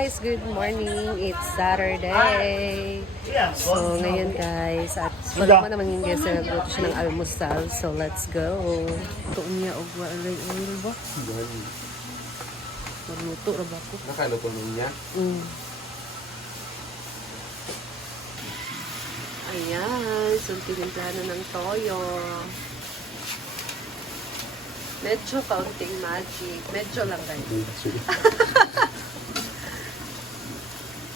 Guys, good morning. It's Saturday. So, ngayon guys, at wala man naman yung guys na nagluto siya ng almusal. So, let's go. Tuon niya og walay oil ba? Magluto ra ba ko? Nakaluto niya? Ayan, so tinimplahan na ng toyo. Medyo kaunting magic. Medyo lang guys.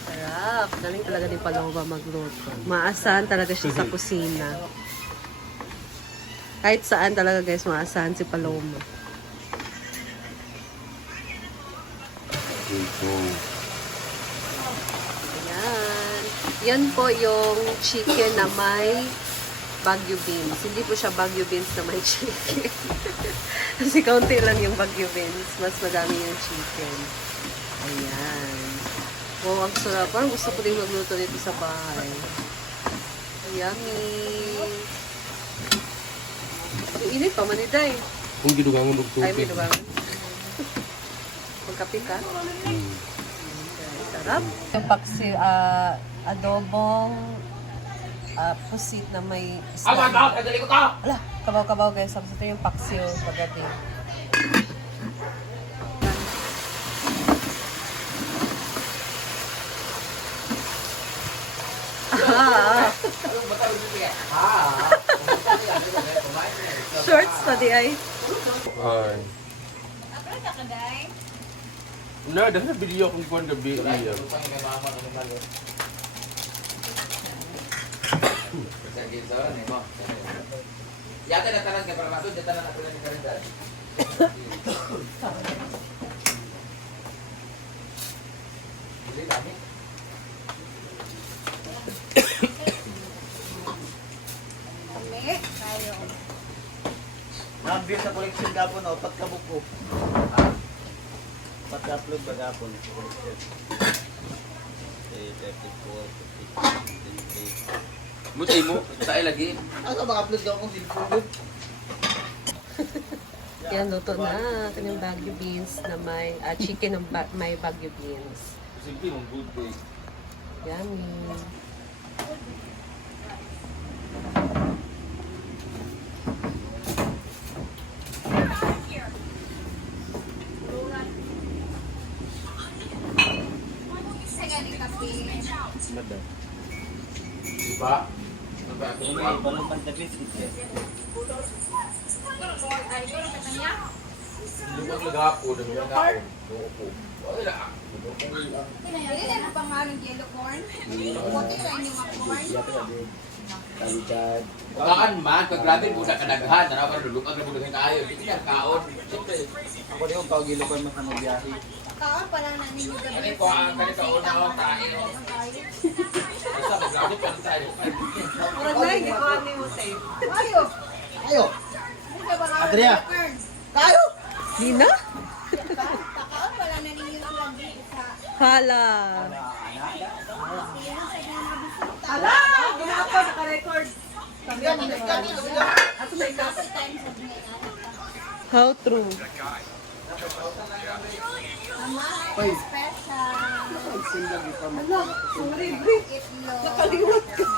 Sarap. Galing talaga ni Paloma magluto. Maasahan talaga siya sa kusina. Kahit saan talaga guys, maasahan si Paloma. Ayan. Yan po yung chicken na may Baguio beans. Hindi po siya Baguio beans na may chicken. Kasi kaunti lang yung Baguio beans. Mas madami yung chicken. Ayan. Wow, ang sarap. Parang gusto ko din magluto dito sa bahay. Yummy. Yung init pa, maniday. Kung gidugangan og Ay, may tubig. dugangan. Magkape ka? Sarap. Yung paksi, adobong pusit na may isda. Ala, kabaw-kabaw guys. Tapos ito yung paksiw paggabi. Shorts pa di ay. Ay. Na, dahil na video kung kuwan gabi iya. Yata na tanan kay para masud, yata na natin ni kalendar. Dili kami. Nabiyos sa collection gapon, opat ka buko. Opat ka upload ba gapon? 34, Mutay mo, tayo lagi. ano ba upload daw akong cellphone? Yan, luto na. Ito yung Baguio beans na may chicken ng may Baguio beans. Simple mong good day. Yummy. Madam. Diba? May balong pantapit. Lumag lagapo, dami lagapo. Loko. Wala. Kalidad. Baan man, pag grabe mo na kadaghan, tanaw ka lulukag na mo daghang kaayo. Hindi na kaon. Siyempre. Ako din yung pag-ilupan mas na magbiyahe. Kaon pa lang namin yung gabi. Ano ko ang kanito una ko tayo. Basta maggrabe pa tayo. Murag na, hindi ko kami mo save. Ayo! Ayo! Adria! Tayo! Di na? Kaon pa lang namin yung gabi sa... Hala. Ala! Ginapa, naka-record. How true? Mama, Oy. special. Hala, sorry, Bri. Itlog. Nakaliwat ko.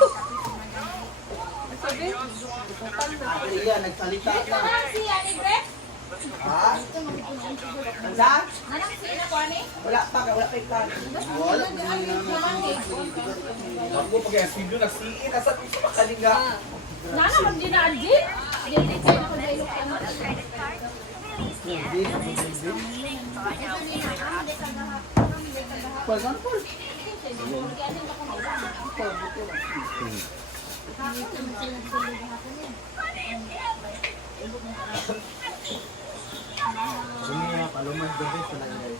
Adria, nagsalita na. Si Ate Brett? Ha? Ito, mag-ipunan siguro. Saan? Manang sila ko, ani? Wala pa ka, wala pa ikan. Wala. Ako pag yung video nagsiin, nasa piso makalinga. Nana, mag-ginaan-gin? Hindi ko na kung dahil ka mo. Hindi. For example. Sumiya, palumad gabi sa nangyay.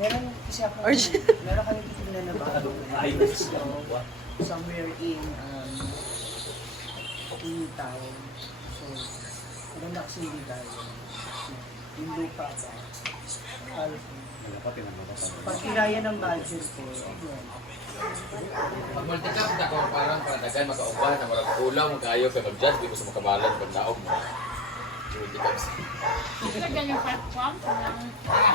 Meron kasi ako, meron kami titignan na bago. Somewhere in town. So, maganda kasi hindi tayo. Yung lupa ba? Pag kinaya ng budget ko, yun. Pag multi-cap na ko, parang dagan magkauban na marang kulang, magkayo, kaya mag-judge, di mo sa makabalan, pag naog mo. Lagyan yung fat pump. Ha?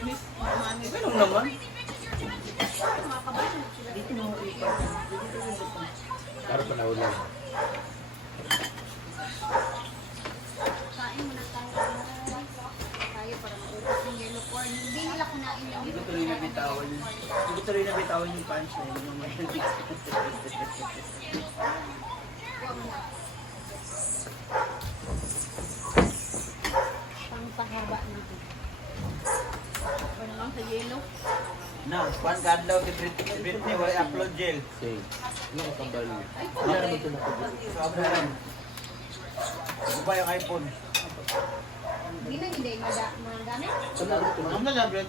Miss Mami. Ganun naman. Mga kabayan sila. Dito mo ipa. Para pa naulan. Kain muna tayo para maubos yung yellow corn. Hindi nila kunain yung Hindi ko tuloy nabitawan. Hindi ko tuloy nabitawan yung punchline. Yung may pangpahaba natin. Ano lang sa yellow. Na, pan kadlaw si Britney wala upload jail. Same. Ano ka kabalo? Ano naman ito nakabili? Ito pa yung iPhone. Hindi na hindi magamit. Ano na lang, Brett?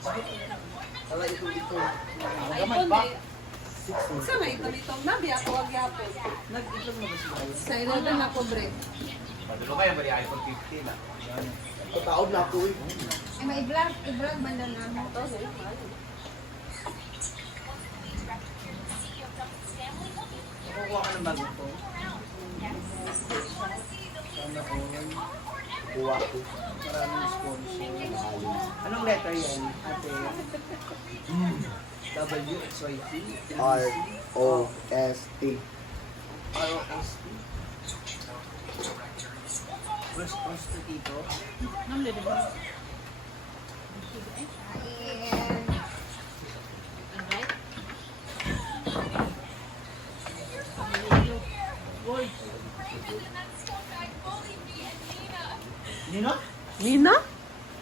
Wala ito. Magaman pa. Sama ito nito. Nabi ako wag yapon. nag-itlog mo ba sila? Sa ilalim na ko, bre. Padulo kayo ba yung iPhone 15 na? Pataod na ako eh. Ay, i-vlog man lang namin. Kukuha ka ng bagong phone. Sana all. Kuha ko. Maraming sponsor. Anong letter yan, ate? WXYT? R-O-S-T. ROST? Response to Tito? Nang lili ba? And Alright. Gold. Nino? Nina?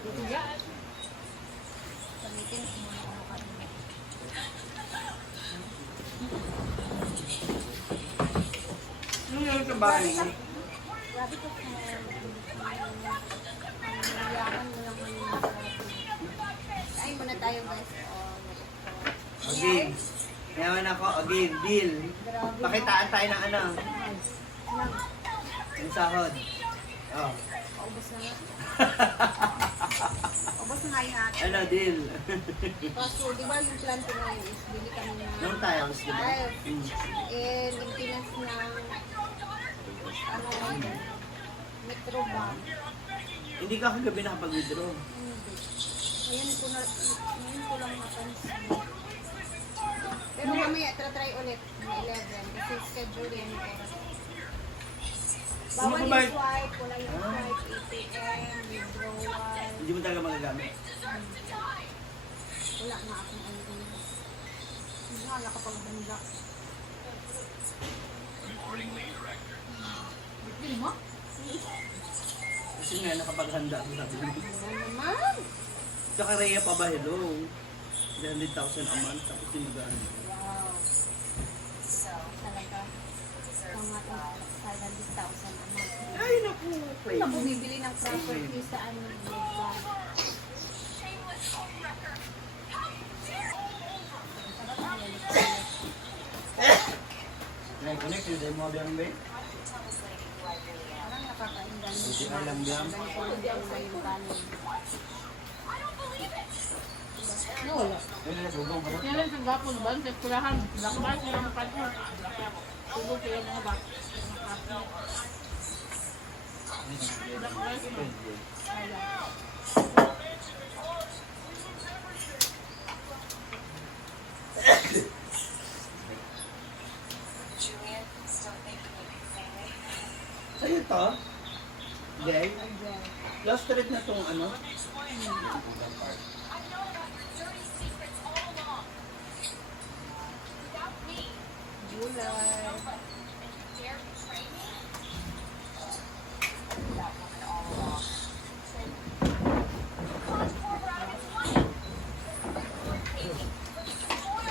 Tutuya. gamitin kung ano kanina. Anong yun sa bahay? Grabe ko kung yaman mo naman yung kain muna tayo guys. Again. Yaman ako, again, deal. Grabe. Pakitaan tayo ng ano, yung sahod. Oh. Paubos na nga. Paubos na nga yung atin. Ano, deal. Kaso, di ba yung plan ko ngayon is bili kami ng Nung tiles, di ba? tiles and maintenance ng ano, metro bank. Hindi ka kagabi nakapag-withdraw. Hindi. Ngayon ko lang napansin. Pero mamaya, try ulit ng 11 kasi schedule yan yung oras. Bawal Ano yung ba? swipe, wala yung swipe, ATM, withdrawal. Hindi mo talaga magagamit. Wala nga akong ano. Hindi nga nakapagbanda. Bili mo? Kasi nga nakapaghanda ako sabi mo. Wala naman. Tsaka Rhea pa ba, hello? 100,000 a month, tapos yung mag-ano. Wow. Talaga. Mga 500,000 a month. Ay, naku. Na bumibili ng property sa ano, diba? Connect yun, dahil mo biyang bay. Parang nakakaindan mo. Hindi na lang biyang. Ganito lang yung kanin. No, wala. Yun na, sugong ka na. Yan lang sa gapon ba? Sa kurahan. Lakbay sila ng kanto. Tulog kayo mga bata. Lakbay sila. Sa'yo to? Jay? Last street na tong ano? Gulay.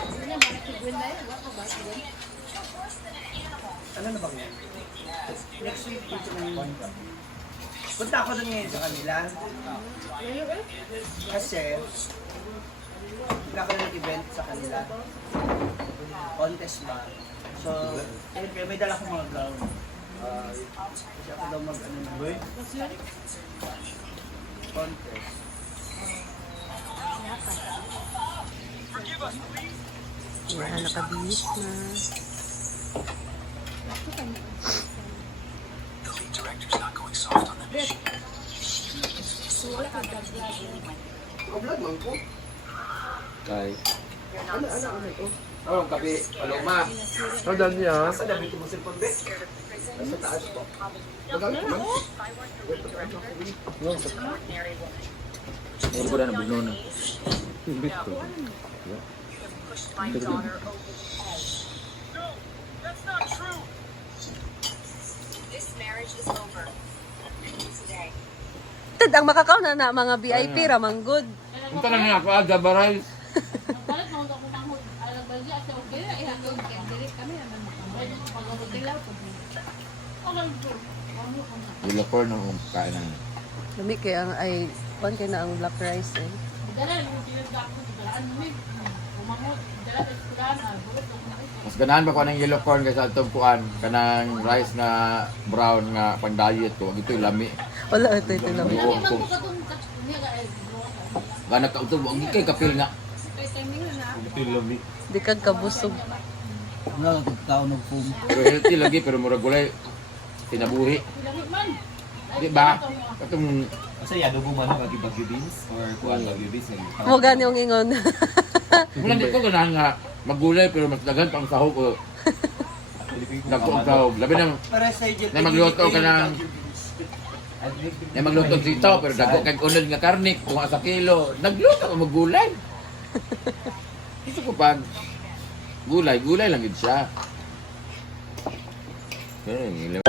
Ano yan? Bakit si Gwen na yan? Wala pa ba si Gwen? Ano na ba yan? Next week, dito na yun. Punta ako doon ngayon sa kanila. Kasi, magkakaroon ng event sa kanila. Contest ba? So, siyempre may dala akong mga gown. Kasi ako daw mag-ano na. Contest. Wala nakabihis na. Kablad man ko. Kay. Ano ito? Oh, kape, paloma. Ano niya? Asa dami ito mo cellphone, be? Nasa taas ko. Magamit man. Hindi ko na nabugno na. Tad ang makakaw na mga VIP ramang good. Punta lang nga ako, Java rice. Nagpalit mo ako mahod. Alam ba siya? Sa okay na, ihagod. Kaya direct kami naman makambay. Pag-hotel nila ako. Okay, bro. Ano ko na. Yellow corn ang kain ng Lami kaya ang ay pan kay na ang black rice eh. Dala, yung pinagda ko. Dalaan mo eh. Umamot. Dala, eskulaan. Bulot ako na ito. mas ganahan ba ko ng yellow corn kaysa itong kuan kanang rice na brown nga pang diet ko. Ito yung lami. Wala ito lami. Lagi man ko katong niya ka ay buwan ka. Ganak ka ito, ang ikay kapil nga. Kaya timing na na. Di kag kabusog. Wala lang kung tao ng foam. Pero healthy lagi, pero murag gulay. Tinabuhi. Lagi man. Di ba? Katong Kasi adobo man ang bagyo beans or kuan bagyo beans nga. Mo gani yung ingon. Wala di ko ganahan nga maggulay pero mas daghan pang sahog ko. Dagko ang sahog. Labi na Para sa Egypt, Na magluto ka ng- na magluto ng sitaw pero dagko kag unod nga karne kung sa kilo. Nagluto ka maggulay. Gusto ko pag gulay lang gid siya. Pero